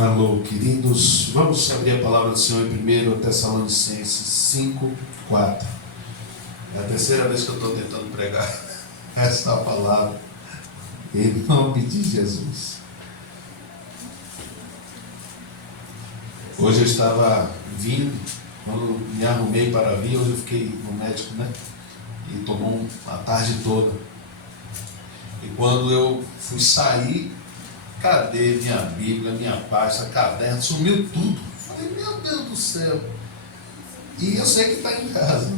Alô, queridos, vamos abrir a palavra do Senhor em 1 Tessalonicenses 5, 4. É a terceira vez que eu estou tentando pregar essa palavra, em nome de Jesus. Hoje eu estava vindo, quando me arrumei para vir, hoje eu fiquei no médico, né? E tomou a tarde toda. E quando eu fui sair, cadê minha Bíblia, minha pasta, caderno? Sumiu tudo. Falei, meu Deus do céu. E eu sei que está em casa.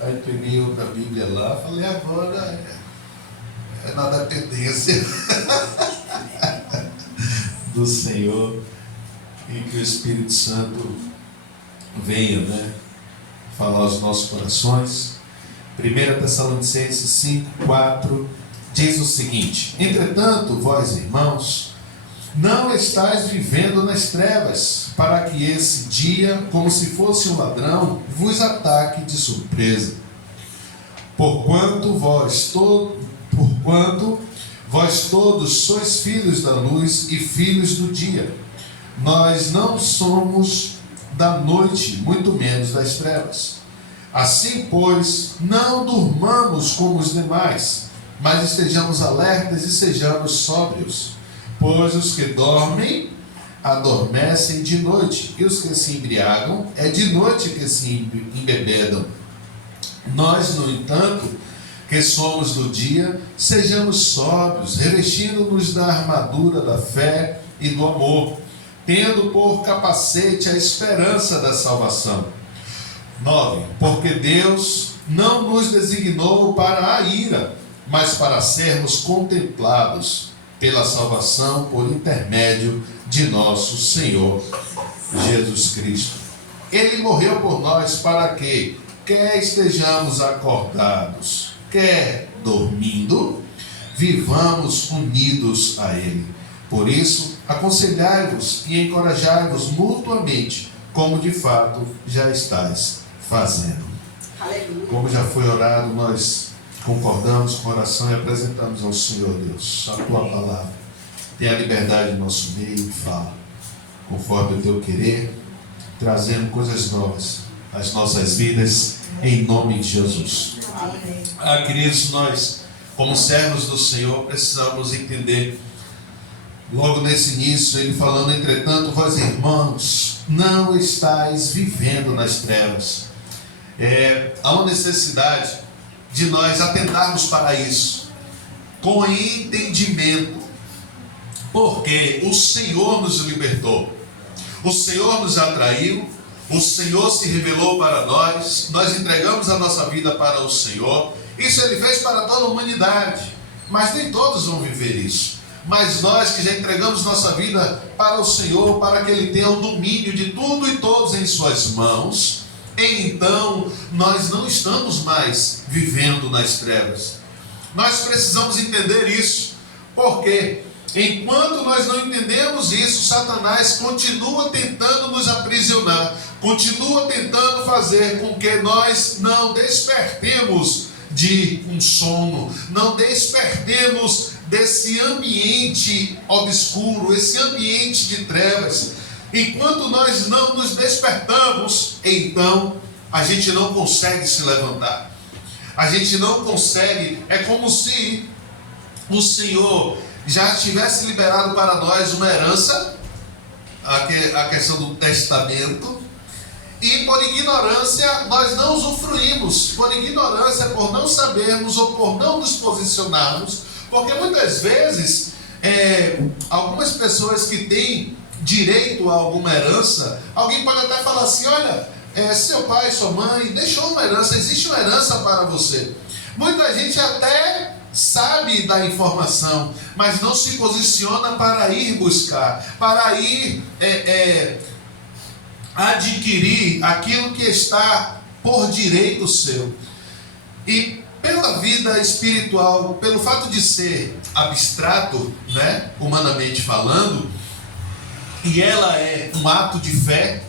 Aí peguei outra Bíblia lá, falei, agora é na dependência do Senhor. E que o Espírito Santo venha, né, falar aos nossos corações. 1 Tessalonicenses 5, 4 diz o seguinte: entretanto, vós, irmãos, não estáis vivendo nas trevas, para que esse dia, como se fosse um ladrão, vos ataque de surpresa. Porquanto vós todos sois filhos da luz e filhos do dia. Nós não somos da noite, muito menos das trevas. Assim, pois, não durmamos como os demais, mas estejamos alertas e sejamos sóbrios. Pois os que dormem, adormecem de noite, e os que se embriagam, é de noite que se embebedam. Nós, no entanto, que somos do dia, sejamos sóbrios, revestindo-nos da armadura da fé e do amor, tendo por capacete a esperança da salvação. 9. Porque Deus não nos designou para a ira, mas para sermos contemplados pela salvação por intermédio de nosso Senhor Jesus Cristo. Ele morreu por nós para que, quer estejamos acordados, quer dormindo, vivamos unidos a Ele. Por isso, aconselhai-vos e encorajai-vos mutuamente, como de fato já estáis fazendo. Aleluia. Como já foi orado, nós concordamos com a oração e apresentamos ao Senhor Deus a Tua palavra. Tenha liberdade no nosso meio e fala, conforme o Teu querer, trazendo coisas novas às nossas vidas, em nome de Jesus. Amém. Queridos, nós, como servos do Senhor, precisamos entender, logo nesse início, ele falando, entretanto, vós, irmãos, não estáis vivendo nas trevas. Há uma necessidade de nós atentarmos para isso, com entendimento, porque o Senhor nos libertou, o Senhor nos atraiu, o Senhor se revelou para nós, nós entregamos a nossa vida para o Senhor. Isso Ele fez para toda a humanidade, mas nem todos vão viver isso. Mas nós que já entregamos nossa vida para o Senhor, para que Ele tenha o domínio de tudo e todos em suas mãos, então nós não estamos mais vivendo nas trevas. Nós precisamos entender isso, porque enquanto nós não entendemos isso, Satanás continua tentando nos aprisionar, continua tentando fazer com que nós não despertemos de um sono, não despertemos desse ambiente obscuro, esse ambiente de trevas. Enquanto nós não nos despertamos, então a gente não consegue se levantar, a gente não consegue. É como se o Senhor já tivesse liberado para nós uma herança, a questão do testamento, e por ignorância nós não usufruímos, por ignorância, por não sabermos ou por não nos posicionarmos, porque muitas vezes algumas pessoas que têm direito a alguma herança, alguém pode até falar assim, olha, seu pai, sua mãe deixou uma herança, existe uma herança para você. Muita gente até sabe da informação, mas não se posiciona para ir buscar, para ir adquirir aquilo que está por direito seu. E pela vida espiritual, pelo fato de ser abstrato, né, humanamente falando, e ela é um ato de fé,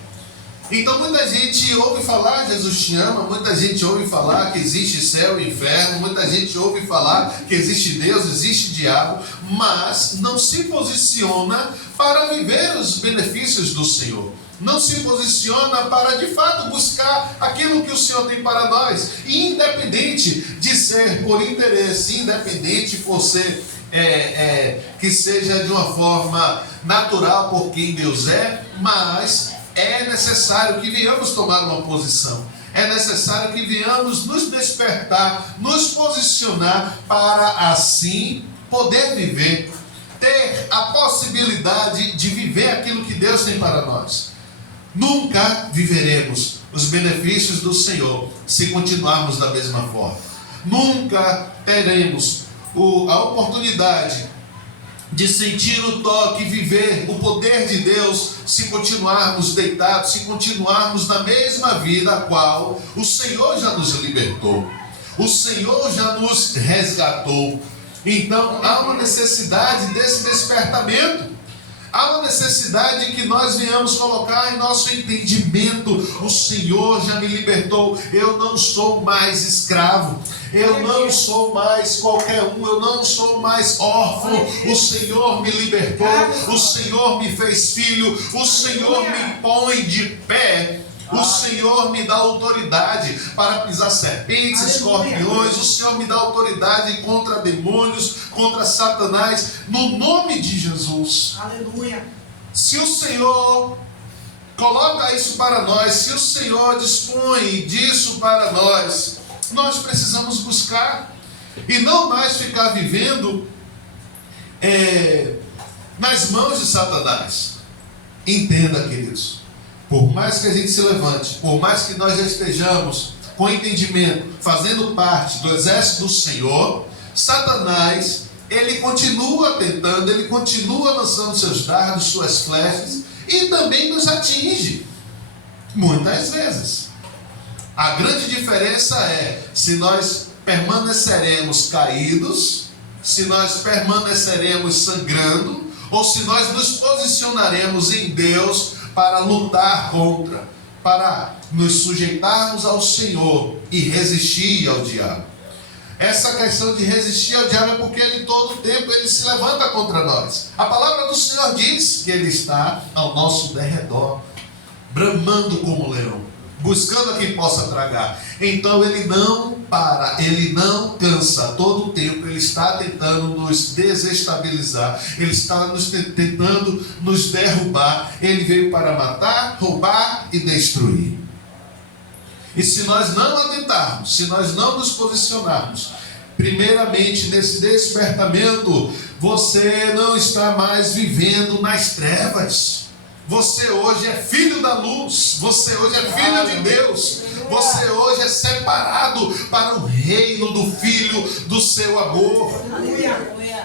Então muita gente ouve falar Jesus te ama, muita gente ouve falar que existe céu e inferno, muita gente ouve falar que existe Deus, existe diabo, mas não se posiciona para viver os benefícios do Senhor. Não se posiciona para de fato buscar aquilo que o Senhor tem para nós, independente de ser por interesse, independente por ser que seja de uma forma natural por quem Deus é, mas é necessário que venhamos tomar uma posição. É necessário que venhamos nos despertar, nos posicionar para assim poder viver, ter a possibilidade de viver aquilo que Deus tem para nós. Nunca viveremos os benefícios do Senhor se continuarmos da mesma forma. Nunca teremos a oportunidade de sentir o toque, viver o poder de Deus, se continuarmos deitados, se continuarmos na mesma vida a qual o Senhor já nos libertou, o Senhor já nos resgatou. Então há uma necessidade desse despertamento, há uma necessidade que nós venhamos colocar em nosso entendimento: o Senhor já me libertou, eu não sou mais escravo, eu não sou mais qualquer um, eu não sou mais órfão, o Senhor me libertou, o Senhor me fez filho, o Senhor me põe de pé, o Senhor me dá autoridade para pisar serpentes, escorpiões, o Senhor me dá autoridade contra demônios, contra Satanás, no nome de Jesus. Aleluia. Se o Senhor coloca isso para nós, se o Senhor dispõe disso para nós, nós precisamos buscar e não mais ficar vivendo nas mãos de Satanás. Entenda, queridos, por mais que a gente se levante, por mais que nós já estejamos com entendimento, fazendo parte do exército do Senhor, Satanás, ele continua tentando, ele continua lançando seus dardos, suas flechas, e também nos atinge, muitas vezes. A grande diferença é se nós permaneceremos caídos, se nós permaneceremos sangrando, ou se nós nos posicionaremos em Deus para lutar contra, para nos sujeitarmos ao Senhor e resistir ao diabo. Essa questão de resistir ao diabo é porque ele todo o tempo ele se levanta contra nós. A palavra do Senhor diz que ele está ao nosso derredor, bramando como leão, buscando a quem possa tragar. Então ele não para, ele não cansa, todo o tempo ele está tentando nos desestabilizar, ele está tentando nos derrubar. Ele veio para matar, roubar e destruir. E se nós não atentarmos, se nós não nos posicionarmos, primeiramente nesse despertamento, você não está mais vivendo nas trevas. Você hoje é filho da luz, você hoje é filho de Deus, você hoje é separado para o reino do Filho do seu amor.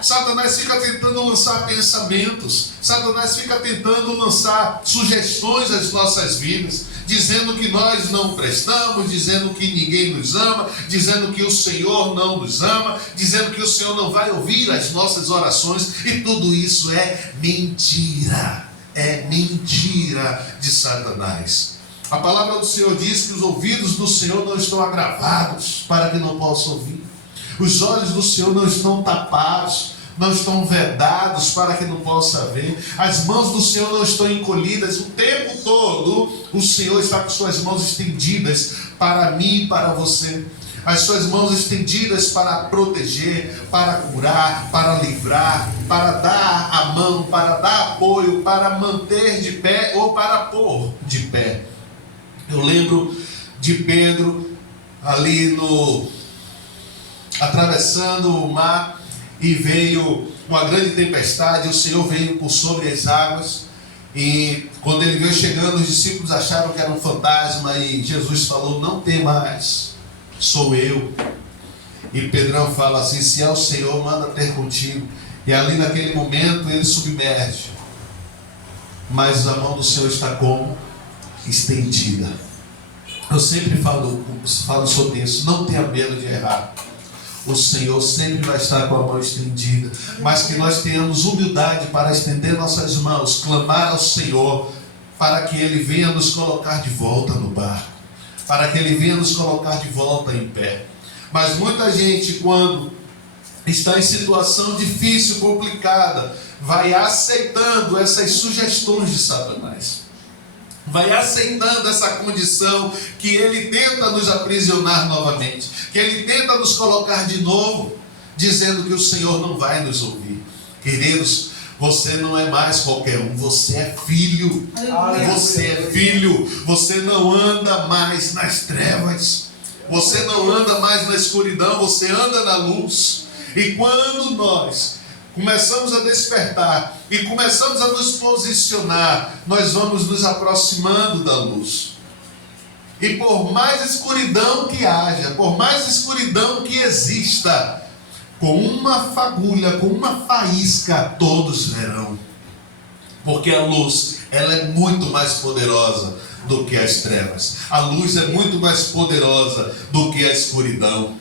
Satanás fica tentando lançar pensamentos, Satanás fica tentando lançar sugestões às nossas vidas, dizendo que nós não prestamos, dizendo que ninguém nos ama, dizendo que o Senhor não nos ama, dizendo que o Senhor não vai ouvir as nossas orações, e tudo isso é mentira. É mentira de Satanás. A palavra do Senhor diz que os ouvidos do Senhor não estão agravados para que não possa ouvir. Os olhos do Senhor não estão tapados, não estão vedados para que não possa ver. As mãos do Senhor não estão encolhidas. O tempo todo o Senhor está com suas mãos estendidas para mim e para você. As suas mãos estendidas para proteger, para curar, para livrar, para dar a mão, para dar apoio, para manter de pé ou para pôr de pé. Eu lembro de Pedro ali atravessando o mar, e veio uma grande tempestade. O Senhor veio por sobre as águas, e quando ele veio chegando, os discípulos acharam que era um fantasma, e Jesus falou: não tem mais, sou eu. E Pedrão fala assim: se é o Senhor, manda ter contigo. E ali naquele momento ele submerge, mas a mão do Senhor está como? Estendida. Eu sempre falo sobre isso. Não tenha medo de errar. O Senhor sempre vai estar com a mão estendida, mas que nós tenhamos humildade para estender nossas mãos, clamar ao Senhor, para que Ele venha nos colocar de volta no barco, para que Ele venha nos colocar de volta em pé. Mas muita gente, quando está em situação difícil, complicada, vai aceitando essas sugestões de Satanás, vai aceitando essa condição que ele tenta nos aprisionar novamente, que ele tenta nos colocar de novo, dizendo que o Senhor não vai nos ouvir. Queridos, você não é mais qualquer um, você é filho. Você é filho. Você não anda mais nas trevas, você não anda mais na escuridão, você anda na luz. E quando nós começamos a despertar e começamos a nos posicionar, nós vamos nos aproximando da luz. E por mais escuridão que haja, por mais escuridão que exista, com uma fagulha, com uma faísca, todos verão. Porque a luz, ela é muito mais poderosa do que as trevas. A luz é muito mais poderosa do que a escuridão.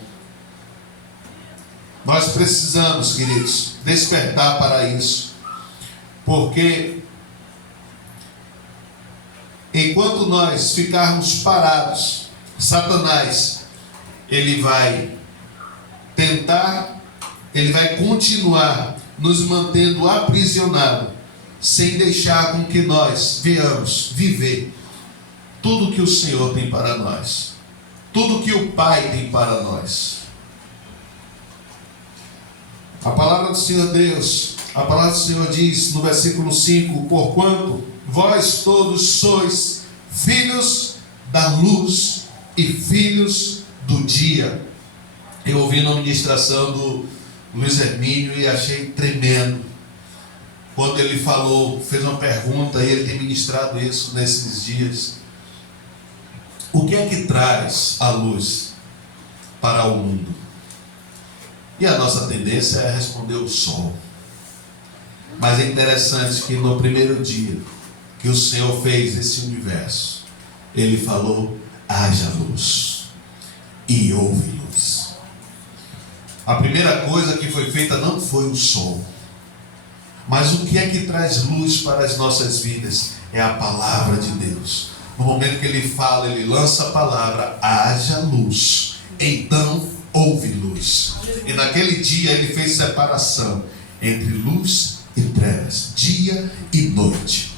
Nós precisamos, queridos, despertar para isso. Porque enquanto nós ficarmos parados, Satanás, ele vai tentar, ele vai continuar nos mantendo aprisionados, sem deixar com que nós venhamos viver tudo que o Senhor tem para nós, tudo que o Pai tem para nós. A palavra do Senhor Deus, a palavra do Senhor diz no versículo 5: porquanto vós todos sois filhos da luz e filhos do dia. Eu ouvi na ministração do Luiz Hermínio e achei tremendo. Quando ele falou, fez uma pergunta, e ele tem ministrado isso nesses dias. O que é que traz a luz para o mundo? E a nossa tendência é responder o sol. Mas é interessante que no primeiro dia que o Senhor fez esse universo, Ele falou: haja luz, e houve luz. A primeira coisa que foi feita não foi o sol. Mas o que é que traz luz para as nossas vidas? É a palavra de Deus. No momento que Ele fala, Ele lança a palavra: haja luz, então houve luz. E naquele dia Ele fez separação entre luz e trevas, dia e noite.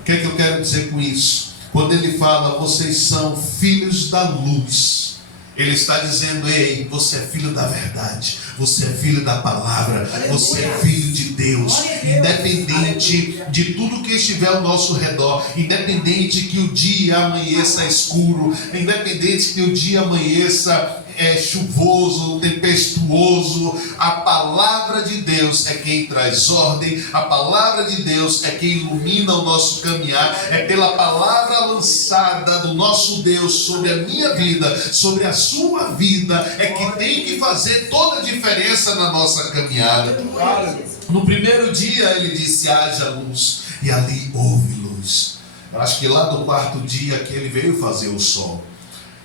O que é que eu quero dizer com isso? Quando Ele fala: vocês são filhos da luz, Ele está dizendo: ei, você é filho da verdade, você é filho da palavra, você é filho de Deus. Independente de tudo que estiver ao nosso redor, independente que o dia amanheça escuro, independente que o dia amanheça chuvoso, tempestuoso, a palavra de Deus é quem traz ordem, a palavra de Deus é quem ilumina o nosso caminhar. É pela palavra lançada do nosso Deus sobre a minha vida, sobre a sua vida, é que tem que fazer toda a diferença na nossa caminhada. No primeiro dia Ele disse: haja luz, e ali houve luz. Eu acho que lá no quarto dia que Ele veio fazer o sol.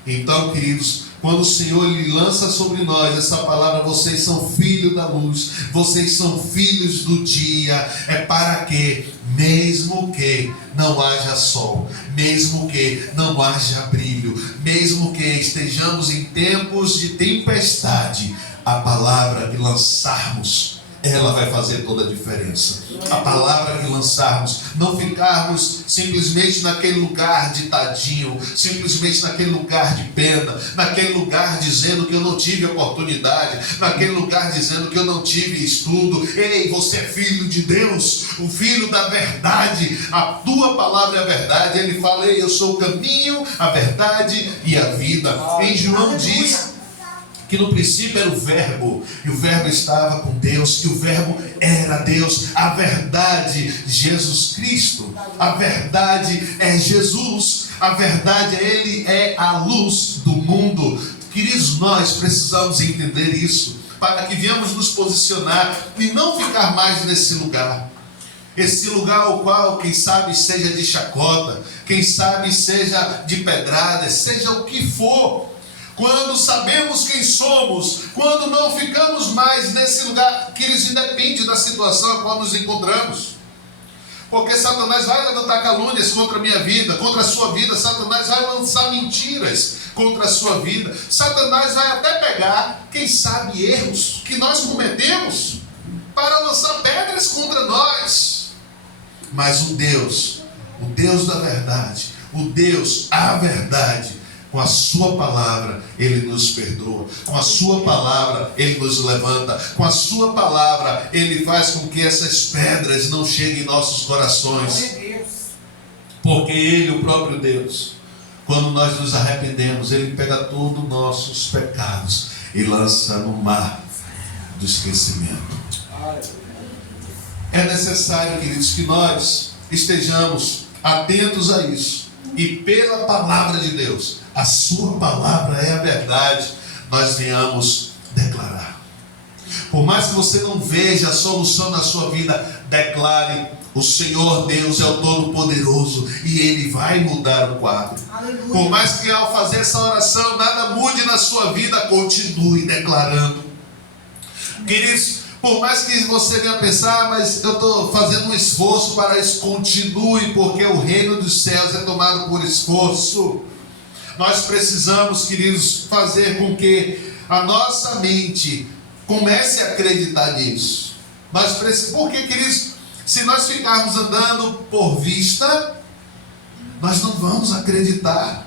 Então, queridos, quando o Senhor Ele lança sobre nós essa palavra: vocês são filhos da luz, vocês são filhos do dia, é para que, mesmo que não haja sol, mesmo que não haja brilho, mesmo que estejamos em tempos de tempestade, a palavra que lançarmos, ela vai fazer toda a diferença. A palavra que lançarmos, não ficarmos simplesmente naquele lugar de tadinho, simplesmente naquele lugar de pena, naquele lugar dizendo que eu não tive oportunidade, naquele lugar dizendo que eu não tive estudo. Ei, você é filho de Deus, o filho da verdade, a tua palavra é a verdade. Ele fala: ei, eu sou o caminho, a verdade e a vida. Em João diz que no princípio era o Verbo, e o Verbo estava com Deus, e o Verbo era Deus. A verdade, Jesus Cristo. A verdade é Jesus. A verdade é Ele, é a luz do mundo. Queridos, nós precisamos entender isso, para que venhamos nos posicionar e não ficar mais nesse lugar. Esse lugar ao qual, quem sabe, seja de chacota, quem sabe seja de pedrada, seja o que for. Quando sabemos quem somos, quando não ficamos mais nesse lugar, que eles independem da situação a qual nos encontramos. Porque Satanás vai levantar calúnias contra a minha vida, contra a sua vida. Satanás vai lançar mentiras contra a sua vida. Satanás vai até pegar, quem sabe, erros que nós cometemos para lançar pedras contra nós. Mas o Deus da verdade, o Deus, a verdade, com a sua palavra, Ele nos perdoa. Com a sua palavra, Ele nos levanta. Com a sua palavra, Ele faz com que essas pedras não cheguem em nossos corações. Porque Ele, o próprio Deus, quando nós nos arrependemos, Ele pega todos os nossos pecados e lança no mar do esquecimento. É necessário, queridos, que nós estejamos atentos a isso. E pela palavra de Deus, a sua palavra é a verdade, nós venhamos declarar. Por mais que você não veja a solução na sua vida, declare: o Senhor Deus é o Todo-Poderoso e Ele vai mudar o quadro. Aleluia. Por mais que ao fazer essa oração nada mude na sua vida, continue declarando. Queridos, por mais que você venha pensar: mas eu estou fazendo um esforço para isso, continue, porque o reino dos céus é tomado por esforço. Nós precisamos, queridos, fazer com que a nossa mente comece a acreditar nisso. Porque, queridos, se nós ficarmos andando por vista, nós não vamos acreditar.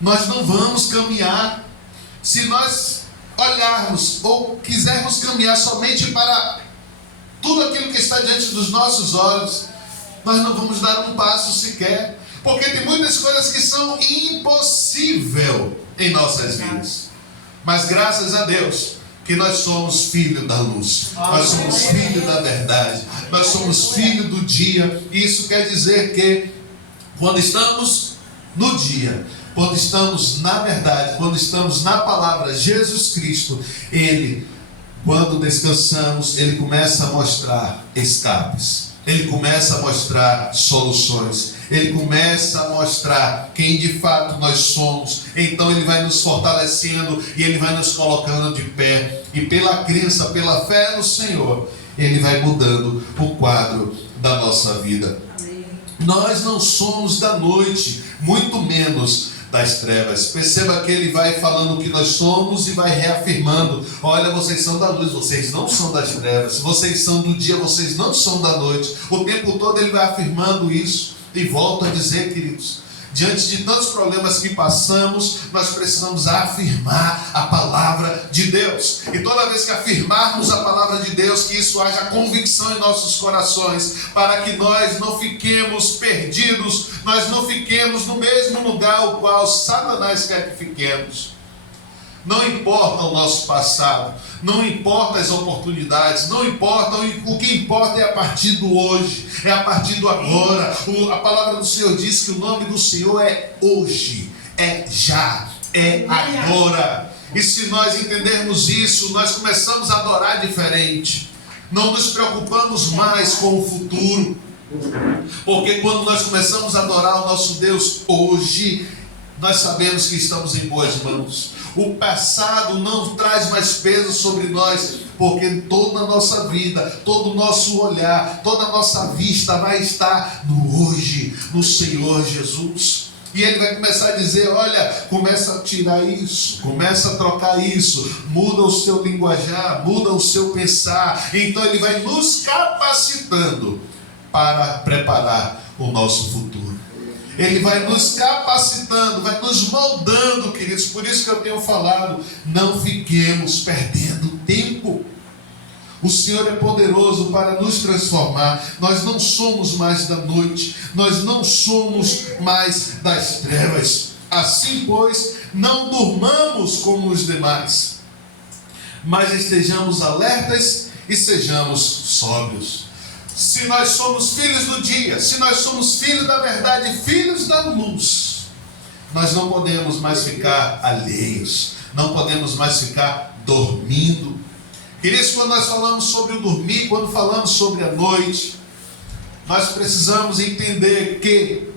Nós não vamos caminhar. Se nós olharmos ou quisermos caminhar somente para tudo aquilo que está diante dos nossos olhos, nós não vamos dar um passo sequer, porque tem muitas coisas que são impossíveis em nossas vidas. Mas graças a Deus que nós somos filhos da luz, nós somos filhos da verdade, nós somos filhos do dia. Isso quer dizer que quando estamos no dia, quando estamos na verdade, quando estamos na palavra Jesus Cristo, Ele, quando descansamos, Ele começa a mostrar escapes, Ele começa a mostrar soluções, Ele começa a mostrar quem de fato nós somos. Então Ele vai nos fortalecendo e Ele vai nos colocando de pé, e pela crença, pela fé no Senhor, Ele vai mudando o quadro da nossa vida. Amém. Nós não somos da noite, muito menos das trevas. Perceba que Ele vai falando o que nós somos e vai reafirmando: olha, vocês são da luz, vocês não são das trevas, vocês são do dia, vocês não são da noite. O tempo todo Ele vai afirmando isso. E volto a dizer, queridos, diante de tantos problemas que passamos, nós precisamos afirmar a palavra de Deus. E toda vez que afirmarmos a palavra de Deus, que isso haja convicção em nossos corações, para que nós não fiquemos perdidos, nós não fiquemos no mesmo lugar o qual Satanás quer que fiquemos. Não importa o nosso passado, não importa as oportunidades, não importa, o que importa é a partir do hoje, é a partir do agora. A palavra do Senhor diz que o nome do Senhor é hoje, é já, é agora. E se nós entendermos isso, nós começamos a adorar diferente, não nos preocupamos mais com o futuro, porque quando nós começamos a adorar o nosso Deus hoje, nós sabemos que estamos em boas mãos. O passado não traz mais peso sobre nós, porque toda a nossa vida, todo o nosso olhar, toda a nossa vista vai estar no hoje, no Senhor Jesus. E Ele vai começar a dizer: olha, começa a tirar isso, começa a trocar isso, muda o seu linguajar, muda o seu pensar. Então Ele vai nos capacitando para preparar o nosso futuro. Ele vai nos capacitando, vai nos moldando, queridos. Por isso que eu tenho falado: não fiquemos perdendo tempo. O Senhor é poderoso para nos transformar. Nós não somos mais da noite, nós não somos mais das trevas. Assim, pois, não durmamos como os demais, mas estejamos alertas e sejamos sóbrios. Se nós somos filhos do dia, se nós somos filhos da verdade, filhos da luz, nós não podemos mais ficar alheios, não podemos mais ficar dormindo. Queridos, quando nós falamos sobre o dormir, quando falamos sobre a noite, nós precisamos entender que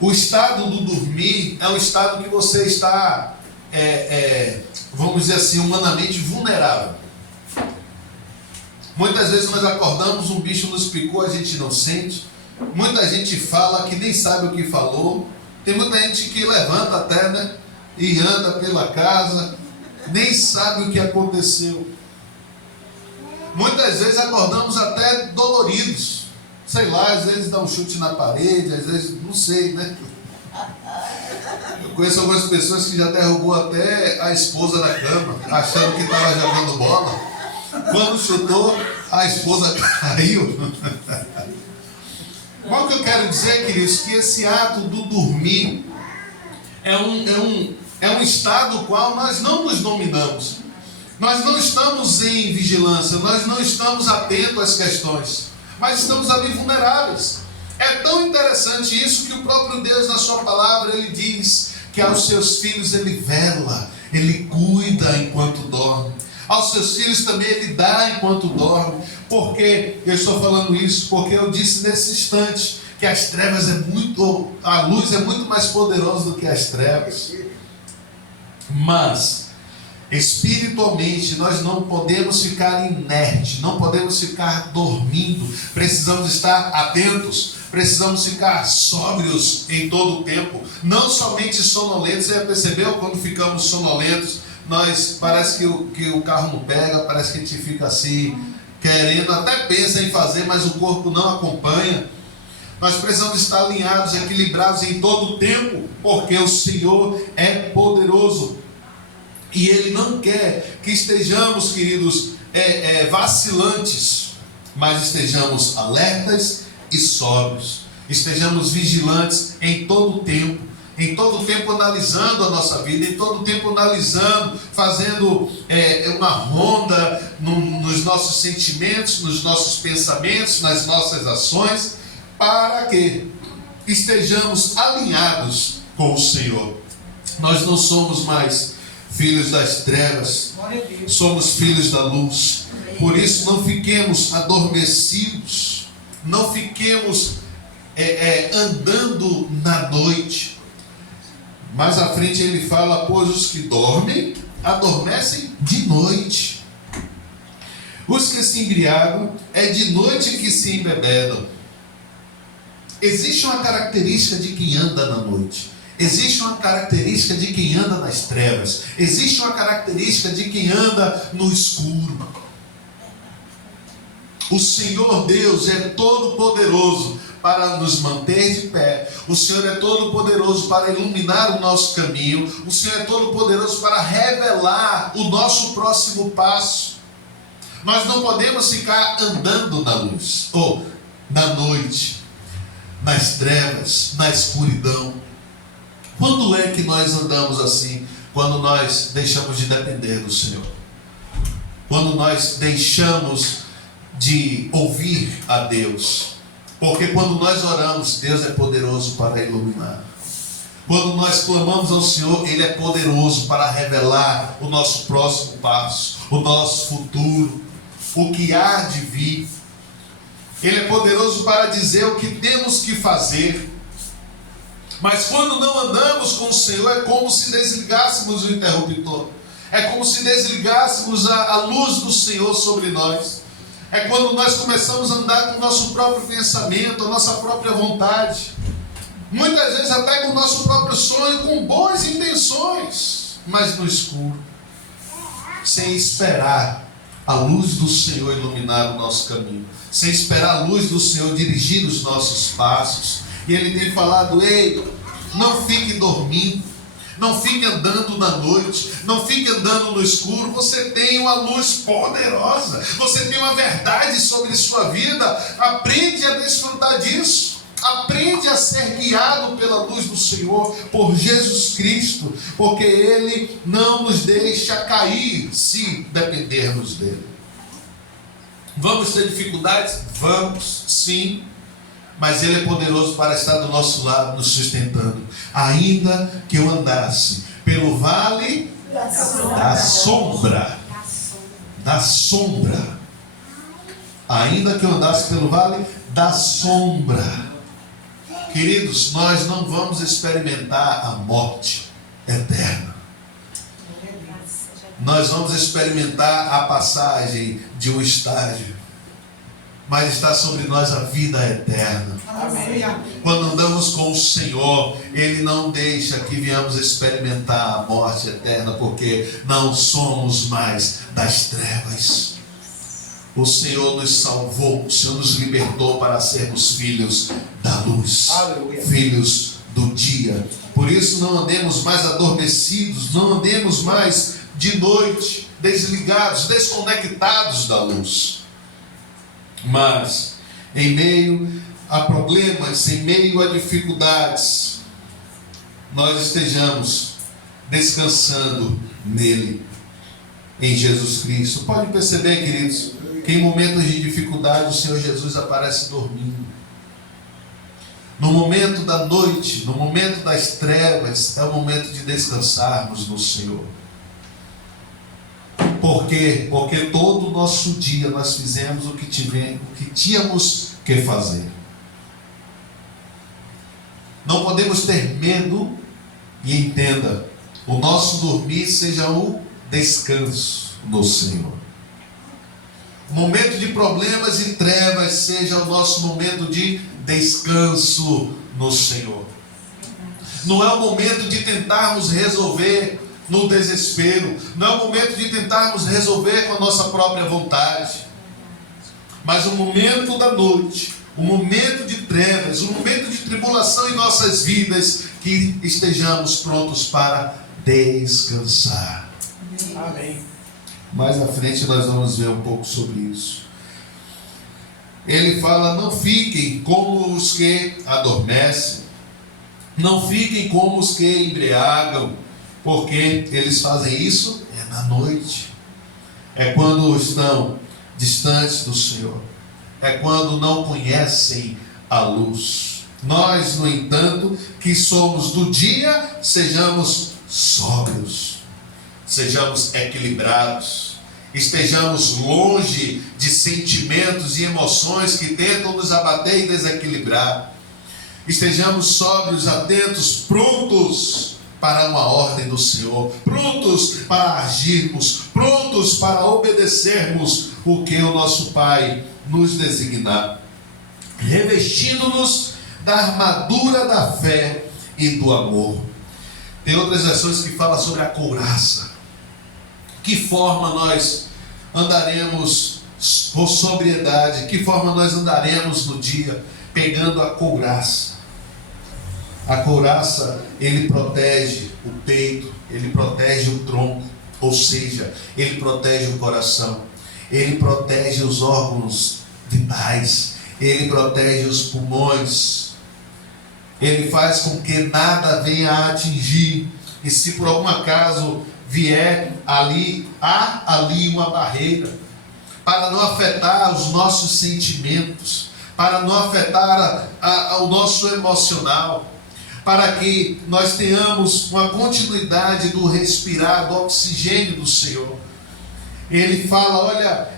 o estado do dormir é um estado que você está, vamos dizer assim, humanamente vulnerável. Muitas vezes nós acordamos, um bicho nos picou, a gente não sente. Muita gente fala que nem sabe o que falou. Tem muita gente que levanta até, né? E anda pela casa, nem sabe o que aconteceu. Muitas vezes acordamos até doloridos. Sei lá, às vezes dá um chute na parede, às vezes, não sei, né? Eu conheço algumas pessoas que já derrubou até a esposa da cama, achando que estava jogando bola. Quando chutou, a esposa caiu. Mas o que eu quero dizer, queridos, que esse ato do dormir é um estado no qual nós não nos dominamos. Nós não estamos em vigilância, nós não estamos atentos às questões, mas estamos ali vulneráveis. É tão interessante isso que o próprio Deus, na sua palavra, ele diz que aos seus filhos ele vela, ele cuida enquanto dorme. Aos seus filhos também ele dá enquanto dorme. Por que eu estou falando isso? Porque eu disse nesse instante que as trevas a luz é muito mais poderosa do que as trevas. Mas espiritualmente nós não podemos ficar inertes, não podemos ficar dormindo. Precisamos estar atentos, precisamos ficar sóbrios em todo o tempo, não somente sonolentos. Você já percebeu quando ficamos sonolentos? Parece que o carro não pega, parece que a gente fica assim, querendo, até pensa em fazer, mas o corpo não acompanha. Nós precisamos estar alinhados, equilibrados em todo o tempo, porque o Senhor é poderoso. E Ele não quer que estejamos, queridos, vacilantes, mas estejamos alertas e sóbrios. Estejamos vigilantes em todo o tempo. Em todo o tempo analisando a nossa vida, em todo o tempo analisando, fazendo uma ronda nos nossos sentimentos, nos nossos pensamentos, nas nossas ações, para que estejamos alinhados com o Senhor. Nós não somos mais filhos das trevas, somos filhos da luz. Por isso não fiquemos adormecidos, não fiquemos andando na noite. Mais à frente ele fala: pois os que dormem, adormecem de noite. Os que se embriagam, é de noite que se embebedam. Existe uma característica de quem anda na noite. Existe uma característica de quem anda nas trevas. Existe uma característica de quem anda no escuro. O Senhor Deus é todo poderoso para nos manter de pé. O Senhor é todo poderoso para iluminar o nosso caminho. O Senhor é todo poderoso para revelar o nosso próximo passo. Nós não podemos ficar andando na luz, ou na noite, nas trevas, na escuridão. Quando é que nós andamos assim? Quando nós deixamos de depender do Senhor. Quando nós deixamos de ouvir a Deus. Porque quando nós oramos, Deus é poderoso para iluminar. Quando nós clamamos ao Senhor, Ele é poderoso para revelar o nosso próximo passo, o nosso futuro, o que há de vir. Ele é poderoso para dizer o que temos que fazer. Mas quando não andamos com o Senhor, é como se desligássemos o interruptor. É como se desligássemos a luz do Senhor sobre nós. É quando nós começamos a andar com o nosso próprio pensamento, a nossa própria vontade. Muitas vezes até com o nosso próprio sonho, com boas intenções, mas no escuro. Sem esperar a luz do Senhor iluminar o nosso caminho. Sem esperar a luz do Senhor dirigir os nossos passos. E Ele tem falado: ei, não fique dormindo. Não fique andando na noite, não fique andando no escuro. Você tem uma luz poderosa, você tem uma verdade sobre sua vida. Aprende a desfrutar disso, aprende a ser guiado pela luz do Senhor, por Jesus Cristo, porque Ele não nos deixa cair se dependermos dEle. Vamos ter dificuldades? Vamos, sim. Mas Ele é poderoso para estar do nosso lado, nos sustentando. Ainda que eu andasse pelo vale da sombra. Ainda que eu andasse pelo vale da sombra. Queridos, nós não vamos experimentar a morte eterna. nós vamos experimentar a passagem de um estágio, mas está sobre nós a vida eterna. Amém. Quando andamos com o Senhor, Ele não deixa que venhamos experimentar a morte eterna, porque não somos mais das trevas. O Senhor nos salvou, o Senhor nos libertou para sermos filhos da luz. Aleluia. Filhos do dia. Por isso não andemos mais adormecidos, não andemos mais de noite, desligados, desconectados da luz. Mas em meio a problemas, em meio a dificuldades, nós estejamos descansando nele, em Jesus Cristo. Pode perceber, queridos, que em momentos de dificuldade o Senhor Jesus aparece dormindo. No momento da noite, no momento das trevas, é o momento de descansarmos no Senhor. Por quê? Porque todo o nosso dia nós fizemos o que tínhamos que fazer. Não podemos ter medo, e entenda, o nosso dormir seja o descanso no Senhor. O momento de problemas e trevas seja o nosso momento de descanso no Senhor. Não é o momento de tentarmos resolver no desespero, não é o momento de tentarmos resolver com a nossa própria vontade, mas o momento da noite, o momento de trevas, o momento de tribulação em nossas vidas, que estejamos prontos para descansar. Amém. Mais à frente nós vamos ver um pouco sobre isso. Ele fala: não fiquem como os que adormecem, não fiquem como os que embriagam, porque eles fazem isso na noite. É quando estão distantes do Senhor, é quando não conhecem a luz. Nós, no entanto, que somos do dia, sejamos sóbrios, sejamos equilibrados, estejamos longe de sentimentos e emoções que tentam nos abater e desequilibrar. Estejamos sóbrios, atentos, prontos para uma ordem do Senhor, prontos para agirmos, prontos para obedecermos o que o nosso Pai nos designar, revestindo-nos da armadura da fé e do amor. Tem outras versões que falam sobre a couraça. Que forma nós andaremos com sobriedade, que forma nós andaremos no dia pegando a couraça. A couraça, ele protege o peito, ele protege o tronco, ou seja, ele protege o coração, ele protege os órgãos vitais, ele protege os pulmões, ele faz com que nada venha a atingir, e se por algum acaso vier ali, há ali uma barreira, para não afetar os nossos sentimentos, para não afetar o nosso emocional, para que nós tenhamos uma continuidade do respirar, do oxigênio do Senhor. Ele fala, olha,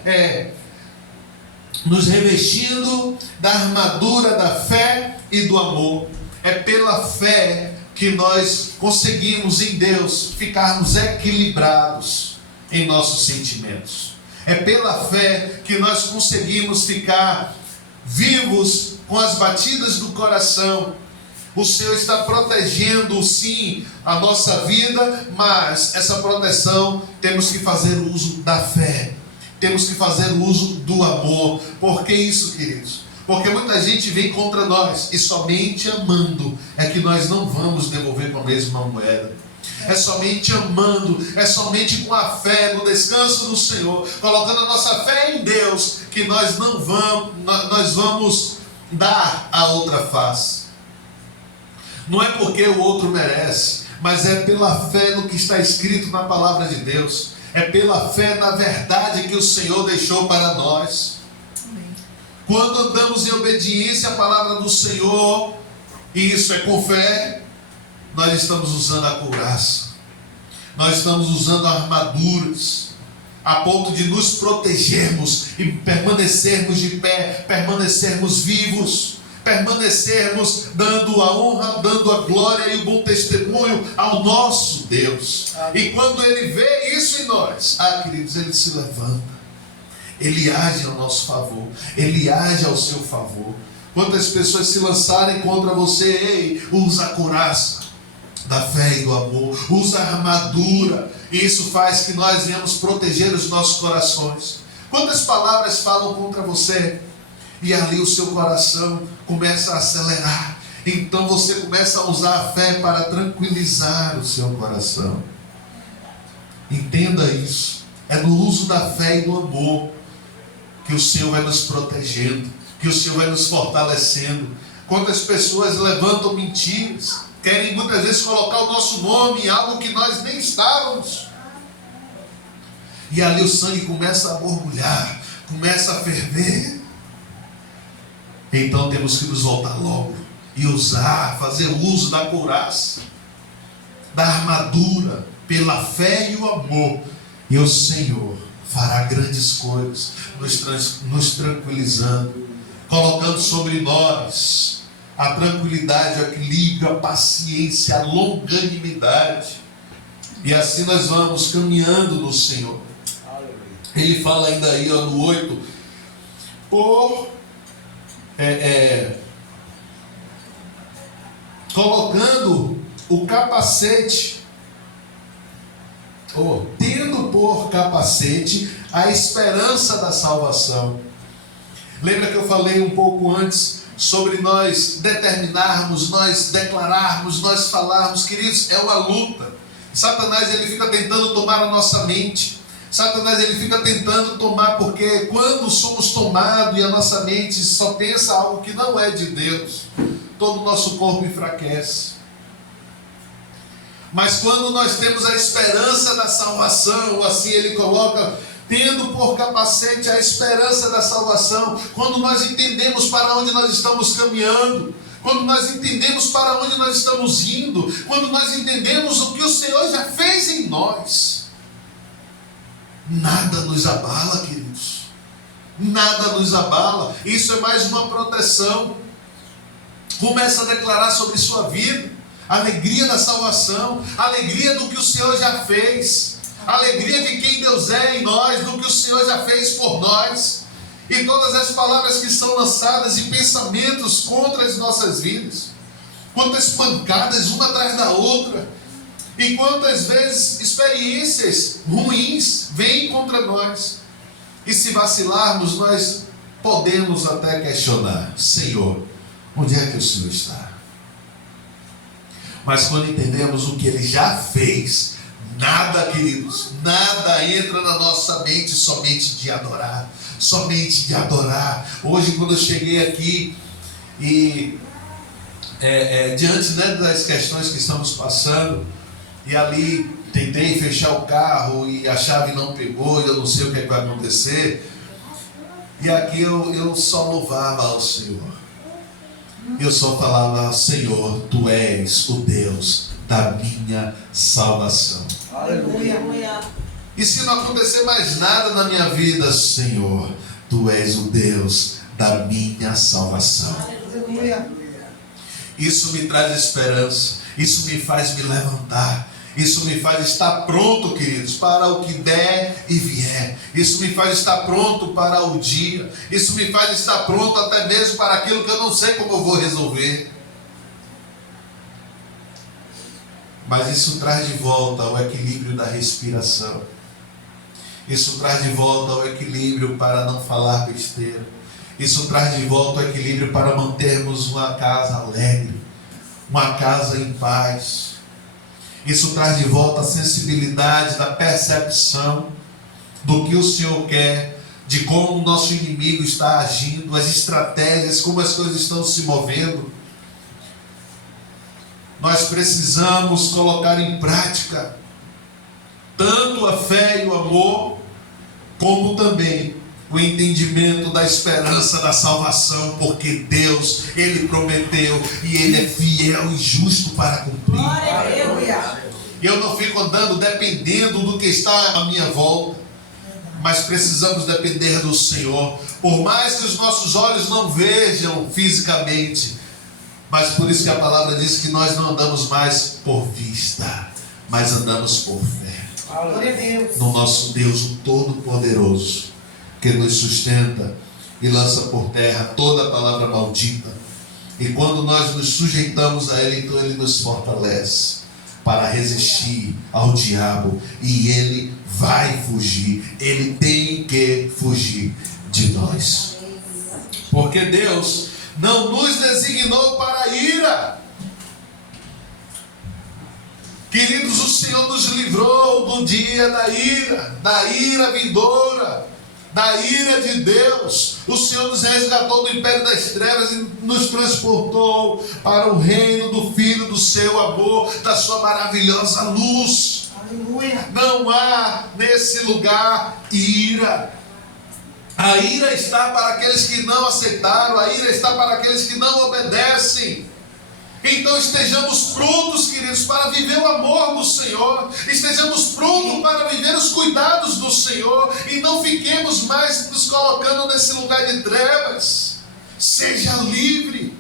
nos revestindo da armadura da fé e do amor. É pela fé que nós conseguimos em Deus ficarmos equilibrados em nossos sentimentos. É pela fé que nós conseguimos ficar vivos com as batidas do coração. O Senhor está protegendo, sim, a nossa vida, mas essa proteção temos que fazer uso da fé, temos que fazer uso do amor. Por que isso, queridos? Porque muita gente vem contra nós, e somente amando é que nós não vamos devolver com a mesma moeda. É somente amando, é somente com a fé, no descanso do Senhor, colocando a nossa fé em Deus, que nós vamos dar a outra face. Não é porque o outro merece, mas é pela fé no que está escrito na palavra de Deus. É pela fé na verdade que o Senhor deixou para nós. Amém. Quando andamos em obediência à palavra do Senhor, e isso é com fé, nós estamos usando a couraça, nós estamos usando armaduras, a ponto de nos protegermos e permanecermos de pé, permanecermos vivos, permanecermos dando a honra, dando a glória e o bom testemunho ao nosso Deus. E quando Ele vê isso em nós, queridos, Ele se levanta, Ele age ao nosso favor, Ele age ao seu favor. Quantas pessoas se lançarem contra você, ei, usa a couraça da fé e do amor, usa a armadura, e isso faz que nós venhamos proteger os nossos corações. Quantas palavras falam contra você, e ali o seu coração começa a acelerar, então você começa a usar a fé para tranquilizar o seu coração. Entenda isso, é no uso da fé e do amor que o Senhor vai nos protegendo, que o Senhor vai nos fortalecendo. Quantas pessoas levantam mentiras, querem muitas vezes colocar o nosso nome em algo que nós nem estávamos, e ali o sangue começa a borbulhar, começa a ferver. Então temos que nos voltar logo e usar, fazer uso da couraça, da armadura, pela fé e o amor, e o Senhor fará grandes coisas, nos tranquilizando, colocando sobre nós a tranquilidade, o equilíbrio, a paciência, a longanimidade. E assim nós vamos caminhando no Senhor. Ele fala ainda aí, no 8, colocando o capacete, tendo por capacete a esperança da salvação. Lembra que eu falei um pouco antes sobre nós determinarmos, nós declararmos, nós falarmos? Queridos, é uma luta. Satanás, ele fica tentando tomar a nossa mente. Satanás, ele fica tentando tomar, porque quando somos tomados e a nossa mente só pensa algo que não é de Deus, todo o nosso corpo enfraquece. Mas quando nós temos a esperança da salvação, assim ele coloca, tendo por capacete a esperança da salvação, quando nós entendemos para onde nós estamos caminhando, quando nós entendemos para onde nós estamos indo, quando nós entendemos o que o Senhor já fez em nós, nada nos abala, queridos. Nada nos abala. Isso é mais uma proteção. Começa a declarar sobre sua vida a alegria da salvação, a alegria do que o Senhor já fez, a alegria de quem Deus é em nós, do que o Senhor já fez por nós, e todas as palavras que são lançadas e pensamentos contra as nossas vidas. Quantas pancadas uma atrás da outra, e quantas vezes experiências ruins vêm contra nós. E se vacilarmos, nós podemos até questionar: Senhor, onde é que o Senhor está? Mas quando entendemos o que Ele já fez, nada, queridos, nada entra na nossa mente somente de adorar. Somente de adorar. Hoje, quando eu cheguei aqui e diante, das questões que estamos passando, e ali tentei fechar o carro e a chave não pegou, e eu não sei o que vai acontecer, e aqui eu só louvava ao Senhor, eu só falava: Senhor, Tu és o Deus da minha salvação. Aleluia. E se não acontecer mais nada na minha vida, Senhor, Tu és o Deus da minha salvação. Aleluia. Isso me traz esperança, isso me faz me levantar, isso me faz estar pronto, queridos, para o que der e vier. Isso me faz estar pronto para o dia. Isso me faz estar pronto até mesmo para aquilo que eu não sei como eu vou resolver. Mas isso traz de volta o equilíbrio da respiração. Isso traz de volta o equilíbrio para não falar besteira. Isso traz de volta o equilíbrio para mantermos uma casa alegre, uma casa em paz. Isso traz de volta a sensibilidade da percepção do que o Senhor quer, de como o nosso inimigo está agindo, as estratégias, como as coisas estão se movendo. Nós precisamos colocar em prática tanto a fé e o amor, como também o entendimento da esperança da salvação, porque Deus, Ele prometeu e Ele é fiel e justo para cumprir. Aleluia. Eu não fico andando dependendo do que está à minha volta, mas precisamos depender do Senhor, por mais que os nossos olhos não vejam fisicamente, mas por isso que a palavra diz que nós não andamos mais por vista, mas andamos por fé. Glória a Deus. No nosso Deus, o Todo-Poderoso, que nos sustenta e lança por terra toda a palavra maldita. E quando nós nos sujeitamos a Ele, então Ele nos fortalece para resistir ao diabo, e Ele vai fugir. Ele tem que fugir de nós, porque Deus não nos designou para a ira. Queridos, o Senhor nos livrou do dia da ira vindoura, da ira de Deus. O Senhor nos resgatou do império das trevas e nos transportou para o reino do Filho do seu amor, da sua maravilhosa luz. Aleluia. Não há nesse lugar ira. A ira está para aqueles que não aceitaram, a ira está para aqueles que não obedecem. Então estejamos prontos, queridos, para viver o amor do Senhor. Estejamos prontos para viver os cuidados do Senhor. E não fiquemos mais nos colocando nesse lugar de trevas. Seja livre.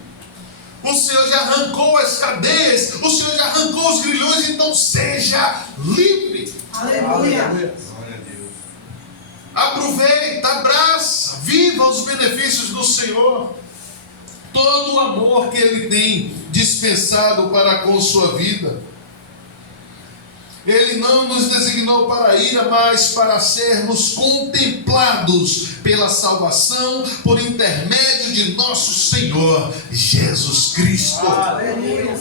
O Senhor já arrancou as cadeias, o Senhor já arrancou os grilhões, então seja livre. Aleluia. Aproveita, abraça, viva os benefícios do Senhor. Todo o amor que Ele tem dispensado para com sua vida. Ele não nos designou para a ira, mas para sermos contemplados pela salvação por intermédio de nosso Senhor Jesus Cristo. Aleluia.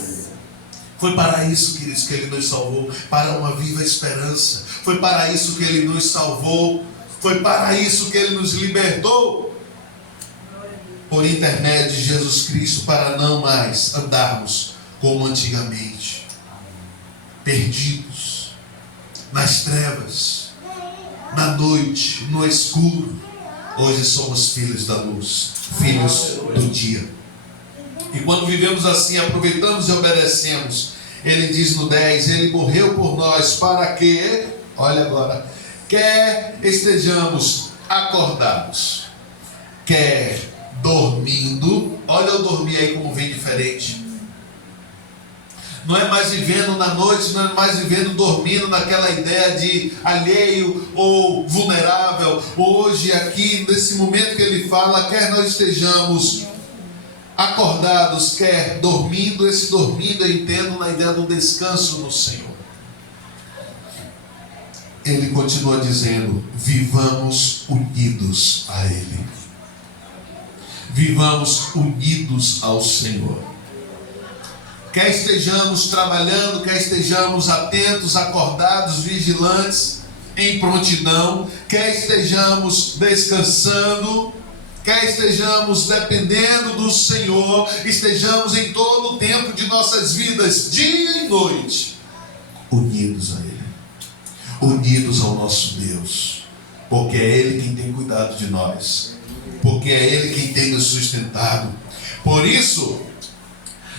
Foi para isso, queridos, que Ele nos salvou, para uma viva esperança. Foi para isso que Ele nos salvou. Foi para isso que Ele nos libertou. Por intermédio de Jesus Cristo, para não mais andarmos como antigamente, perdidos nas trevas, na noite, no escuro. Hoje somos filhos da luz, filhos do dia. E quando vivemos assim, aproveitamos e obedecemos. Ele diz no 10, Ele morreu por nós para que, olha agora, quer estejamos acordados, quer dormindo. Olha eu dormir aí como vem diferente. Não é mais vivendo na noite, não é mais vivendo dormindo naquela ideia de alheio ou vulnerável. Hoje aqui, nesse momento que ele fala, quer nós estejamos acordados, quer dormindo. Esse dormindo eu entendo na ideia do descanso no Senhor. Ele continua dizendo, vivamos unidos a Ele. Vivamos unidos ao Senhor. Quer estejamos trabalhando, quer estejamos atentos, acordados, vigilantes, em prontidão, quer estejamos descansando, quer estejamos dependendo do Senhor, estejamos em todo o tempo de nossas vidas, dia e noite, unidos a Ele, unidos ao nosso Deus, porque é Ele quem tem cuidado de nós, porque é Ele quem tem nos sustentado. Por isso,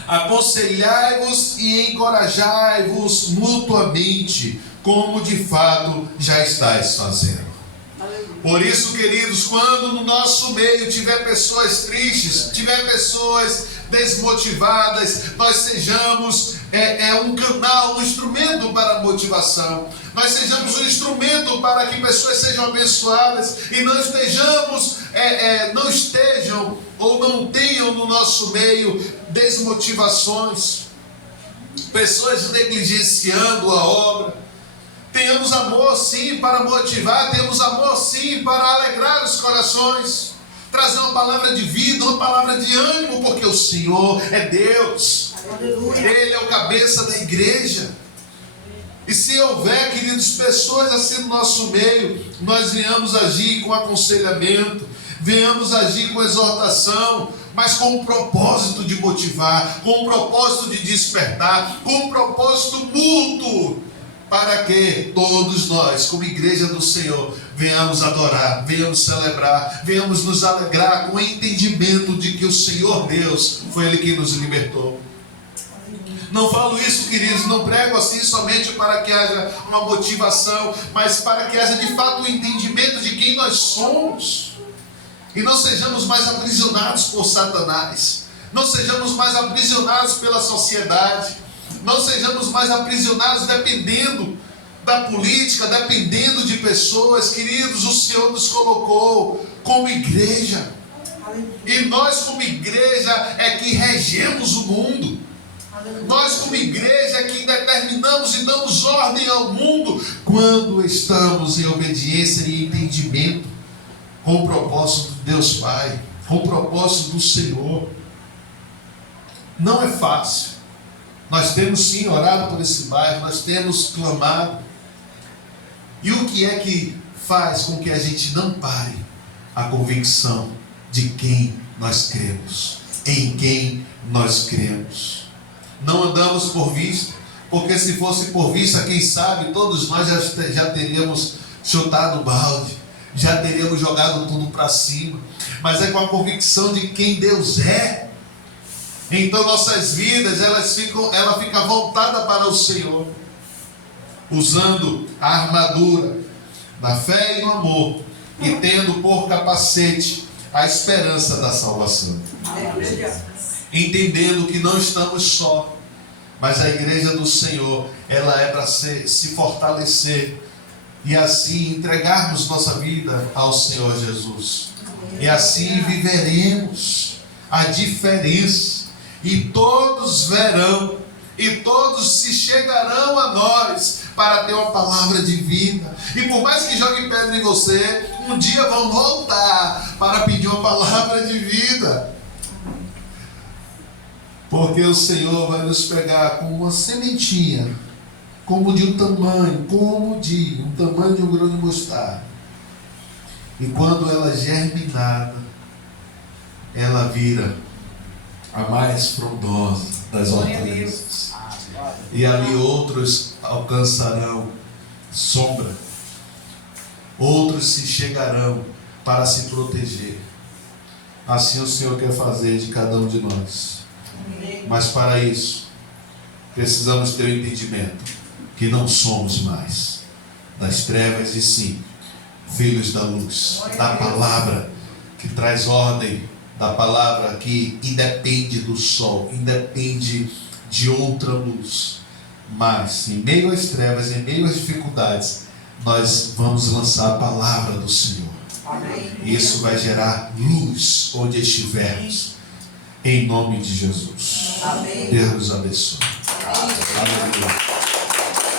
aconselhai-vos e encorajai-vos mutuamente, como de fato já estáis fazendo. Por isso, queridos, quando no nosso meio tiver pessoas tristes, tiver pessoas desmotivadas, nós sejamos um canal, um instrumento para a motivação. Nós sejamos um instrumento para que pessoas sejam abençoadas e não estejam ou não tenham no nosso meio desmotivações, pessoas negligenciando a obra. Tenhamos amor sim para motivar, temos amor sim para alegrar os corações, trazer uma palavra de vida, uma palavra de ânimo, porque o Senhor é Deus. Aleluia. Ele é o cabeça da igreja. E se houver, queridos, pessoas assim no nosso meio, nós venhamos agir com aconselhamento, venhamos agir com exortação, mas com um propósito de motivar, com um propósito de despertar, com um propósito mútuo, para que todos nós, como igreja do Senhor, venhamos adorar, venhamos celebrar, venhamos nos alegrar com o entendimento de que o Senhor Deus foi Ele quem nos libertou. Não falo isso, queridos, não prego assim somente para que haja uma motivação, mas para que haja de fato o entendimento de quem nós somos. E não sejamos mais aprisionados por Satanás. Não sejamos mais aprisionados pela sociedade. Não sejamos mais aprisionados dependendo da política, dependendo de pessoas. Queridos, o Senhor nos colocou como igreja. E nós como igreja é que regemos o mundo. Nós como igreja é que determinamos e damos ordem ao mundo quando estamos em obediência e entendimento com o propósito de Deus Pai, com o propósito do Senhor. Não é fácil. Nós temos sim orado por esse bairro, nós temos clamado. E o que é que faz com que a gente não pare? A convicção de quem nós cremos, em quem nós cremos. Não andamos por vista, porque se fosse por vista, quem sabe todos nós já teríamos chutado o balde, já teríamos jogado tudo para cima. Mas é com a convicção de quem Deus é. Então nossas vidas, ela fica voltada para o Senhor, usando a armadura da fé e do amor, e tendo por capacete a esperança da salvação. Entendendo que não estamos só, mas a igreja do Senhor, ela é para se fortalecer e assim entregarmos nossa vida ao Senhor Jesus. E assim viveremos a diferença, e todos verão, e todos se chegarão a nós para ter uma palavra de vida. E por mais que joguem pedra em você, um dia vão voltar para pedir uma palavra de vida. Porque o Senhor vai nos pegar com uma sementinha, como de um tamanho de um grão de mostarda. E quando ela é germinada, ela vira a mais frondosa das hortaliças. E ali outros alcançarão sombra, outros se chegarão para se proteger. Assim o Senhor quer fazer de cada um de nós. Mas para isso, precisamos ter o entendimento que não somos mais das trevas, e sim filhos da luz, da palavra que traz ordem, da palavra que independe do sol, independe de outra luz. Mas em meio às trevas, em meio às dificuldades, nós vamos lançar a palavra do Senhor. E isso vai gerar luz onde estivermos. Em nome de Jesus. Deus nos abençoe. Aleluia.